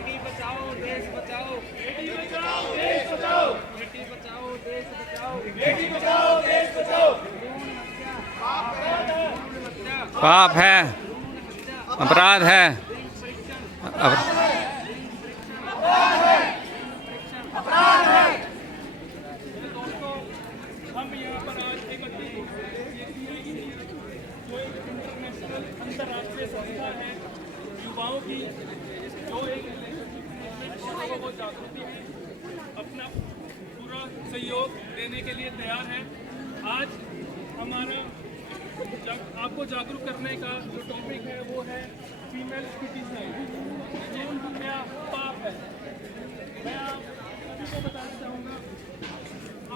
बेटी बचाओ देश बचाओ, बेटी बचाओ देश बचाओ, बेटी बचाओ देश बचाओ, बेटी बचाओ देश बचाओ। पाप है, अपराध है, दोस्तों, हम यहाँ पर आज एक जो एक इंटरनेशनल अंतर्राष्ट्रीय संस्था है युवाओं की, जो एक बहुत जागृति है, अपना पूरा सहयोग देने के लिए तैयार है। आज हमारा आपको जागरूक करने का जो टॉपिक है वो है फीमेल स्पिटिसाइड, यौन हत्या पाप है। मैं आप सभी को बताना चाहूँगा,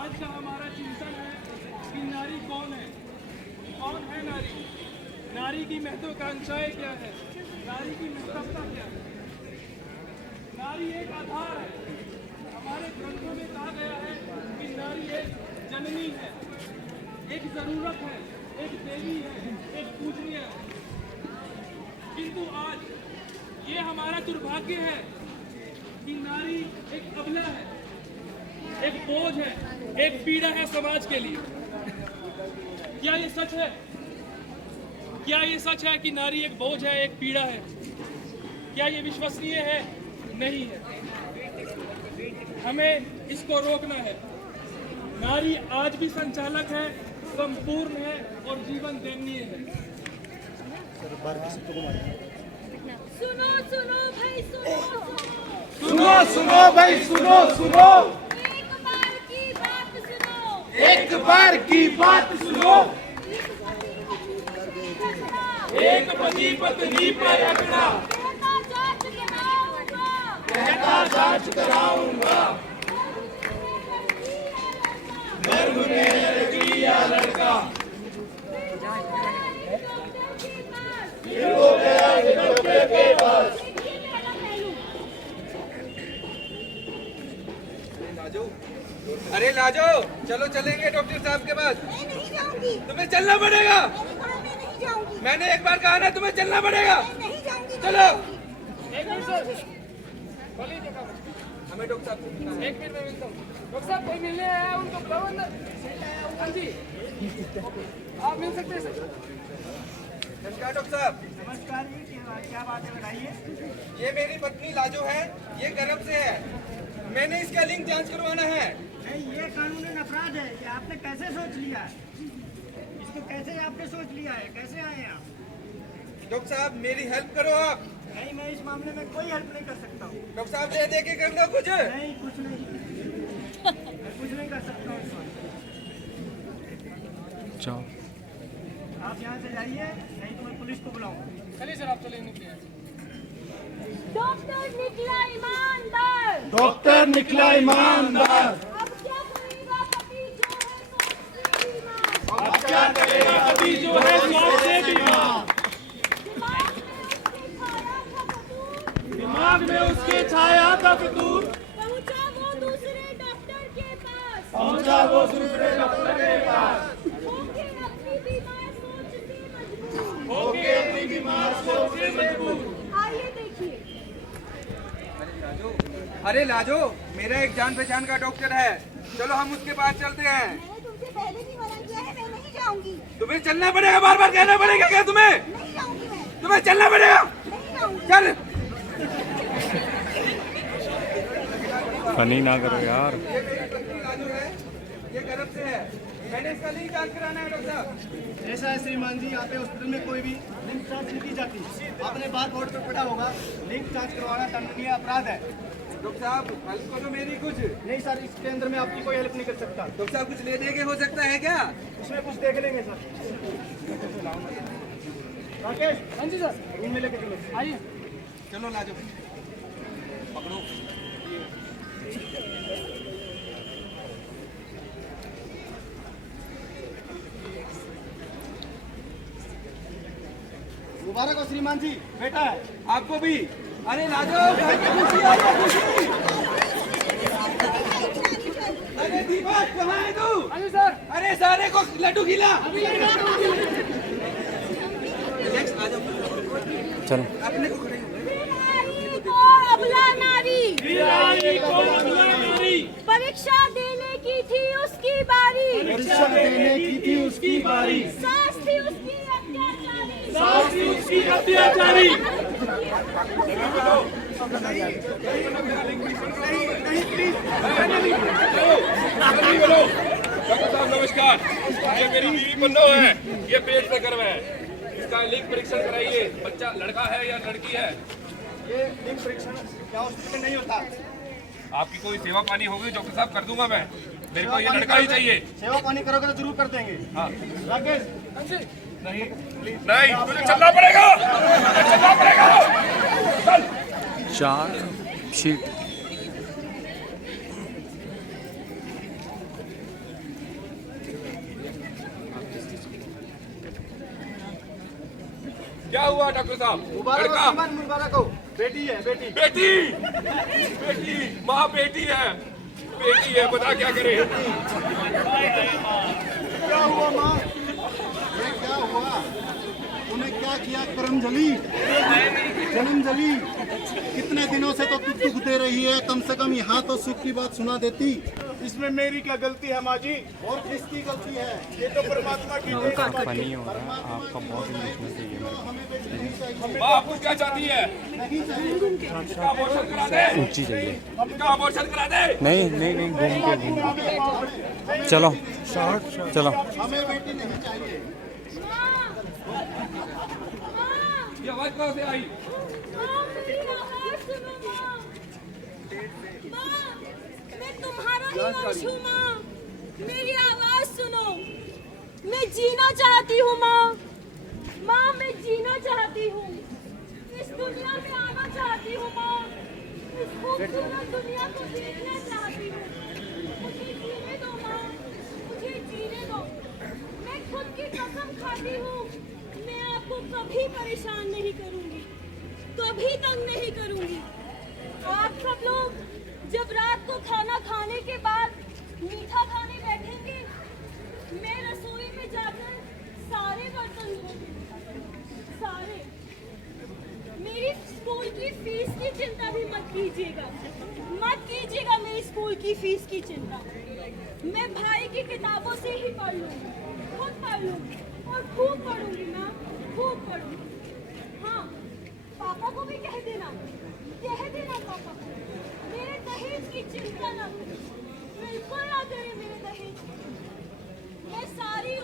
आज का हमारा चिंतन है कि नारी कौन है, कौन है नारी, नारी की महत्वाकांक्षाएं क्या है, नारी की महत्वता क्या है। नारी एक आधार है, हमारे ग्रंथों में कहा गया है कि नारी एक जननी है, एक जरूरत है, एक देवी है, एक पूजनीय है। किंतु आज ये हमारा दुर्भाग्य है कि नारी एक अबला है, एक बोझ है, एक पीड़ा है समाज के लिए। क्या ये सच है? क्या ये सच है कि नारी एक बोझ है, एक पीड़ा है? क्या ये विश्वसनीय है? नहीं है। हमें इसको रोकना है। नारी आज भी संचालक है, संपूर्ण है और जीवन दयनीय है। सुनो सुनो भाई सुनो, सुनो सुनो भाई सुनो सुनो, एक बार की बात सुनो, एक बार की बात सुनो। एक पति पत्नी पर अगड़ा, कहता जांच कराऊंगा, कहता जांच कराऊंगा, गर्भ में है लड़की या लड़का, फिर हो गया ये डॉक्टर के पास। अरे लाजो, चलो चलेंगे डॉक्टर साहब के पास। मैं नहीं जाऊंगी, तुम्हें चलना पड़ेगा। मैंने कहा मैं नहीं जाऊंगी, मैंने एक बार कहा ना, तुम्हें चलना पड़ेगा। मैं नहीं जाऊंगी। चलो। एक मिनट सर, बोलिए देखा हमें डॉक्टर साहब से मिलना है। एक मिनट में मिलता हूँ। डॉक्टर साहब कोई मिलने आया उनको बुलाओ अंदर। हाँ जी, आप मिल सकते हैं सर। नमस्कार डॉक्टर साहब। नमस्कार जी, क्या बात है बताइए। ये मेरी पत्नी लाजो है, ये गर्भ से है। मैंने इसका लिंग जांच करवाना है। नहीं, ये कानूनन अपराध है। ये आपने कैसे सोच लिया है? इसको कैसे आपने सोच लिया है? कैसे आए आप? डॉक्टर साहब मेरी हेल्प करो आप। नहीं, मैं इस मामले में कोई हेल्प नहीं कर सकता हूँ। डॉक्टर साहब दे दे के कर दो कुछ। नहीं, कुछ नहीं, मैं कुछ नहीं कर सकता हूँ इस मामले में। जाओ। आप यहाँ से जाइए, नहीं तो मैं पुलिस को बुलाऊंगा। चलिए सर, आप चले निकलिए। डॉक्टर निकला ईमानदार, डॉक्टर निकला ईमानदार, अब क्या करेगा पति जो है सबसे बीमार, अब क्या करेगा पति जो है सबसे बीमार। दिमाग में उसके छाया दिमाग में उसके छाया था फितूर, था फितूर, पहुंचा वो दूसरे डॉक्टर के पास, पहुंचा वो दूसरे डॉक्टर के पास, होके अपनी बीमार सोच से मजबूर। होके अपनी बीमार सोच से मजबूर। आइए देखिए, अरे लाजो, मेरा एक जान पहचान का डॉक्टर है, चलो हम उसके पास चलते हैं। मैंने तुमसे पहले भी मना किया है, मैं नहीं जाऊंगी, तुम्हें चलना पड़ेगा, बार बार कहना पड़ेगा क्या तुम्हें? नहीं जाऊंगी, मैं तुम्हें चलना पड़ेगा। नहीं जाऊंगी। चल। फनी ना करो यार। ये मेरी पत्नी लाजो है, ये गर्भ से है। मैंने इसका लिंग जांच कराना है डॉक्टर साहब। ऐसा है श्रीमान जी, यहाँ पे हॉस्पिटल में कोई भी लिंक जांच नहीं की जाती। आपने बात बोर्ड पर पढ़ा होगा, लिंक जांच करवाना दंडनीय अपराध है। डॉक्टर साहब हेल्प करो मेरी कुछ। नहीं सर, इस केंद्र में आपकी कोई हेल्प नहीं कर सकता। डॉक्टर साहब कुछ ले दे के हो सकता है क्या? इसमें कुछ देख लेंगे सर। राकेश, हाँ जी सर, रूम में लेके चलो। आइए। चलो लाजो, पकड़ो। मुबारक हो श्रीमान जी, बेटा है। आपको भी। अरे लाजो, घर पे खुशी आ गई, खुशी। अरे दीपक कहाँ है तू? हाँ जी सर, अरे सारे को लड्डू खिला। चलो। अपने को खड़े को अबला उसकी बारी, सास थी उसकी अत्याचारी, सास थी उसकी अत्याचारी। डॉक्टर साहब नमस्कार, ये मेरी बीवी पन्नो है, ये पेट से गर्भ है, इसका लिंग परीक्षण कराइए। बच्चा लड़का है या लड़की है? ये लिंग परीक्षण क्या हॉस्पिटल में नहीं होता। आपकी कोई सेवा पानी होगी डॉक्टर साहब, कर दूंगा मैं। मेरे को ये लड़का ही चाहिए। सेवा पानी करोगे तो जरूर कर देंगे। हाँ। राकेश नहीं तुझे चलना पड़ेगा, चलना पड़ेगा। चल। 4 शीट। क्या हुआ डॉक्टर साहब? मुबारक हो लड़का, श्रीमान, मुबारक हो। बेटी है बेटी। बेटी, बेटी, माँ बेटी है, बेटी है, बता क्या करे। क्या हुआ माँ? ये क्या हुआ? उन्हें क्या किया? कर्म जली, जन्म जली। कितने दिनों से तो तू दुख दे रही है, कम से कम यहाँ तो सुख की बात सुना देती। इसमें मेरी क्या गलती है माँ जी? और किसकी गलती है? ये तो परमात्मा की देन है माँ जी। फनी हो रहा है, आपका बहुत इमोशनल चाहिए मेरे को। हमें बेटी नहीं चाहिए, माँ आपको क्या चाहती है? नहीं चाहिए। इसका अबॉर्शन करा दे, ऊंची चाहिए। इसका अबॉर्शन करा दे। नहीं घूम के चलो चलो। हमें बेटी नहीं चाहिए। ये आवाज कहाँ से आई? माँ मेरी आवाज़ सुनो माँ। माँ मैं तुम्हारा ही वंश हूँ माँ, मेरी आवाज़ सुनो। मैं जीना चाहती हूँ माँ, माँ मैं जीना चाहती हूँ, इस दुनिया में आना चाहती हूँ माँ, इस खूबसूरत दुनिया को देखना चाहती हूँ। मुझे जीने दो माँ, मुझे जीने दो। मैं खुद की कसम खाती हूँ, मैं आपको कभी परेशान नहीं करूँगी, कभी तंग नहीं करूँगी। आप सब लोग जब रात को खाना खाने के बाद मीठा खाने बैठेंगे, मैं रसोई में जाकर सारे बर्तन धोऊंगी, सारे। मेरी स्कूल की फीस की चिंता भी मत कीजिएगा, मत कीजिएगा मेरी स्कूल की फीस की चिंता। मैं भाई की किताबों से ही पढ़ लूँगी, खुद पढ़ लूँगी और खूब पढ़ूंगी ना, खूब पढ़ूंगी। हाँ, पापा को भी कह देना पापा को, मेरे दहेज की चिंता ना करें, बिल्कुल ना करें मेरे दहेज की। मैं सारी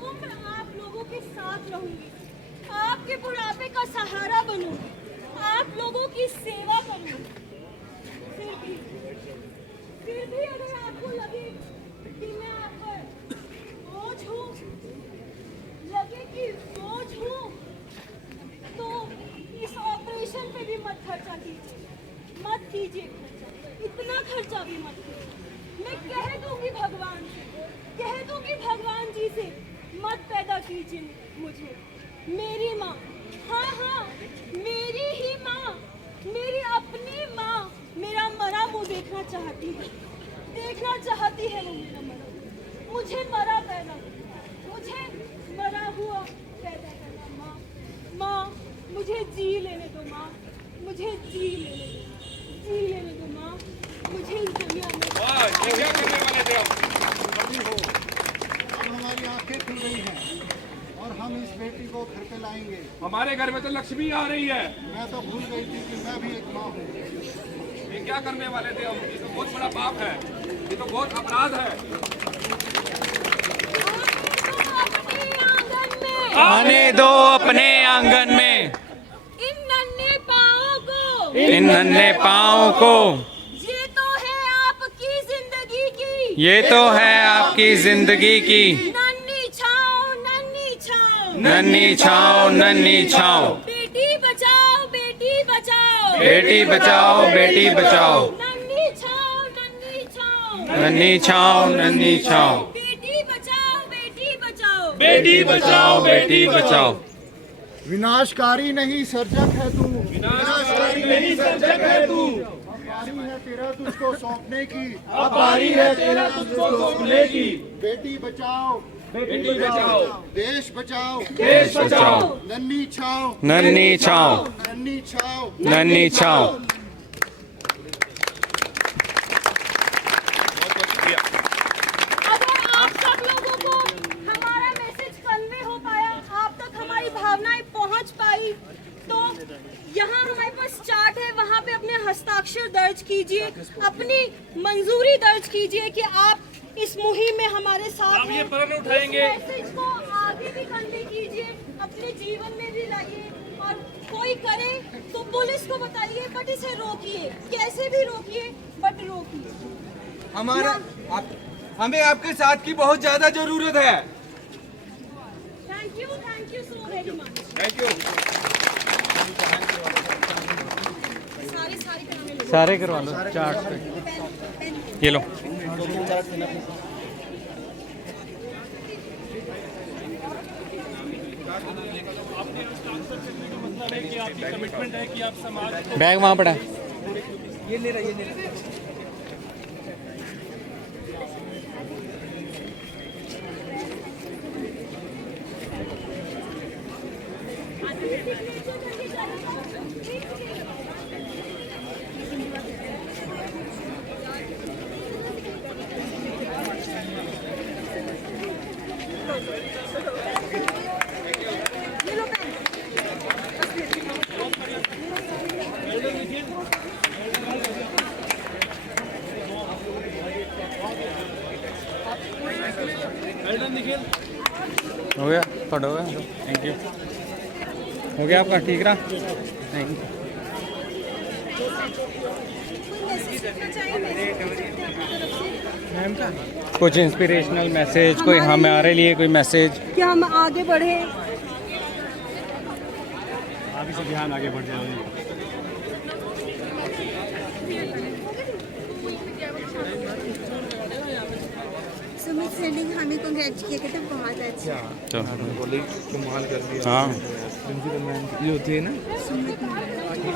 उम्र आप लोगों के साथ रहूंगी, आपके बुढ़ापे का सहारा बनूंगी, आप लोगों की सेवा करूंगी। फिर भी अगर आपको लगे कि मैं आप पर बोझ हूँ, लगे कि बोझ हूँ, तो इस ऑपरेशन पे भी मत खर्चा कीजिए, मत कीजिए खर्चा, इतना खर्चा भी मत कीजिए। मैं कह दूंगी भगवान से, कह दूंगी भगवान जी से, मत पैदा कीजिए मुझे। मेरी माँ, हाँ मेरी ही माँ, मेरी अपनी माँ मेरा मरा मुँह देखना चाहती है, देखना चाहती है वो मेरा मरा। मुझे मरा पैदा, मुझे मरा हुआ पैदा करना माँ, मुझे जी लेने दो माँ, मुझे जी लेने दो माँ, मुझे इस दुनिया में। वाह, ये क्या करने वाले थे हम? बड़ी हो, अब हमारी आंखें खुल गई हैं और हम इस बेटी को घर पे लाएंगे। हमारे घर में तो लक्ष्मी आ रही है। मैं तो भूल गई थी कि मैं भी एक माँ हूँ। ये क्या करने वाले थे हम? ये तो बहुत बड़ा पाप है, ये तो बहुत अपराध है। आने दो अपने आंगन में इन नन्हे पाँवों को, इन नन्हे पाँव को। ये तो है आपकी जिंदगी की, ये तो है आपकी जिंदगी की। नन्ही छाँव, नन्ही छाँव, नन्ही छाँव, नन्ही छाँव। बेटी बचाओ, बेटी बचाओ, बेटी बचाओ, बेटी बचाओ। नन्ही छाँव, नन्ही छाँव, नन्ही छाँव, नन्ही छाँव। बेटी बचाओ, बेटी बचाओ, बेटी बचाओ, बेटी बचाओ। विनाशकारी नहीं सर्जक है तू, विनाशकारी नहीं सर्जक है तू। अब बारी है तेरा तुझको सौंपने की, अब बारी है तेरा तुझको सौंपने की। बेटी बचाओ, बेटी बचाओ, देश बचाओ, देश बचाओ। नन्ही छाओ, नन्ही छाँव, नन्ही छाओ। नन्ही छाँव। अगर आप सब लोगों को कीजिए, अपनी मंजूरी दर्ज कीजिए कि आप इस मुहिम में हमारे साथ आप ये हैं। प्रण उठाएंगे। इस मैसेज को आगे भी करने कीजिए, अपने जीवन में भी लाइए, और कोई करे तो पुलिस को बताइए, बट इसे रोकिए, कैसे भी रोकिए, बट रोकिए। हमें आपके साथ की बहुत ज्यादा जरूरत है। Thank you so very much. Thank you. सारे कराने लगे। सारे करवा लो चार्ट पे। ये लो। मतलब है कि आपकी कमिटमेंट है कि आप समाज को बैग वहाँ पड़ा है। ये ले रहा। हो गया थोड़ा हो गया। Thank you. हो गया आपका ठीक रहा। Thank you. कुछ इंस्पिरेशनल मैसेज, कोई हमारे लिए कोई मैसेज। क्या हम आगे बढ़े? आगे से ध्यान आगे बढ़ जाओ। सुमित सर ने हमें कांग्रेचुलेट किया, कहते बहुत अच्छा। तो कमाल कर दिया। हाँ प्रिंसिपल मैम ये होती है ना। सुमित मैम